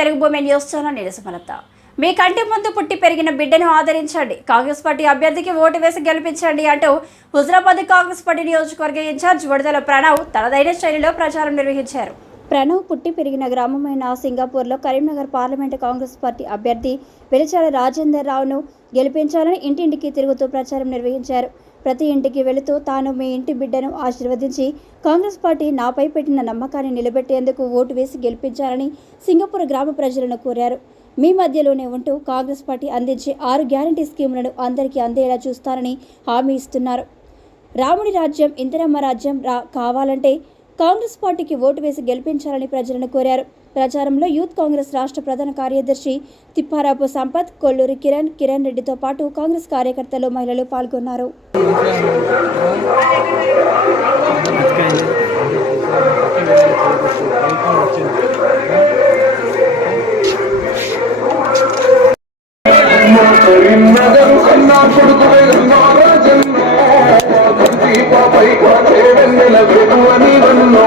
తెలుగు భూమి news channel నిరసమలత మీ కంటి ముందు పుట్టి పెరిగిన బిడ్డను ఆదరించండి. కాంగ్రెస్ పార్టీ అభ్యర్థికి ఓటు వేసి గెలిపించండి అంటూ హుజరాబాద్ కాంగ్రెస్ పార్టీ నియోజకవర్గ ఇన్ఛార్జ్ వడదల ప్రణవ్ తనదైన శైలిలో ప్రచారం నిర్వహించారు. ప్రణవ్ పుట్టి పెరిగిన గ్రామమైన సింగపూర్లో కరీంనగర్ పార్లమెంటు కాంగ్రెస్ పార్టీ అభ్యర్థి వెలిచాల రాజేందర్ రావును గెలిపించాలని ఇంటింటికి తిరుగుతూ ప్రచారం నిర్వహించారు. ప్రతి ఇంటికి వెళుతూ తాను మీ ఇంటి బిడ్డను ఆశీర్వదించి కాంగ్రెస్ పార్టీ నాపై పెట్టిన నమ్మకాన్ని నిలబెట్టేందుకు ఓటు వేసి గెలిపించాలని సింగపూర్ గ్రామ ప్రజలను కోరారు. మీ మధ్యలోనే ఉంటూ కాంగ్రెస్ పార్టీ అందించే ఆరు గ్యారంటీ స్కీములను అందరికీ అందేలా చూస్తారని హామీ ఇస్తున్నారు. రాముడి రాజ్యం ఇందిరమ్మ రాజ్యం రా కావాలంటే కాంగ్రెస్ పార్టీకి ఓటు వేసి గెలిపించాలని ప్రజలను కోరారు. ప్రచారంలో యూత్ కాంగ్రెస్ రాష్ట్ర ప్రధాన కార్యదర్శి తిప్పారాపు సంపత్ కొల్లూరి కిరణ్ కిరణ్ రెడ్డితో పాటు కాంగ్రెస్ కార్యకర్తలు మహిళలు పాల్గొన్నారు కరీంనగర్ వన్నో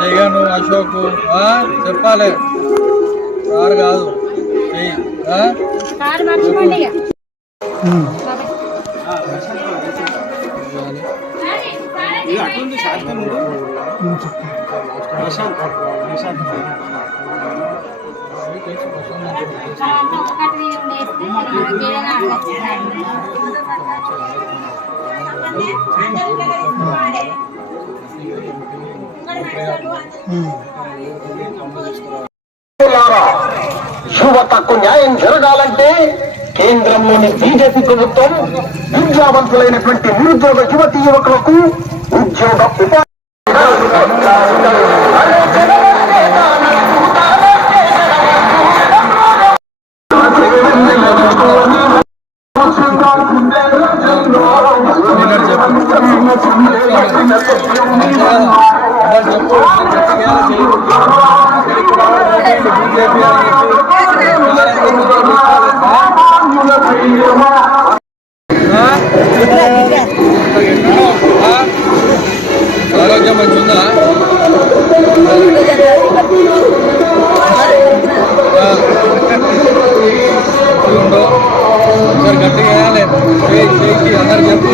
జగన్ అశోక్ ఆ? చెప్పాలి సార్ కాదు చెయ్యి ఆ? లారా, యువతకు న్యాయం జరగాలంటే కేంద్రంలోని బీజేపీ ప్రభుత్వం విద్యావంతులైనటువంటి నిరుద్యోగ యువతి యువకులకు ఉద్యోగ ఉపాధి బీజేపీ ఆరోగ్యం మంచిగా ఉందో ఒకసారి గట్టిగా చేయాలి చేసి అందరు చెప్పు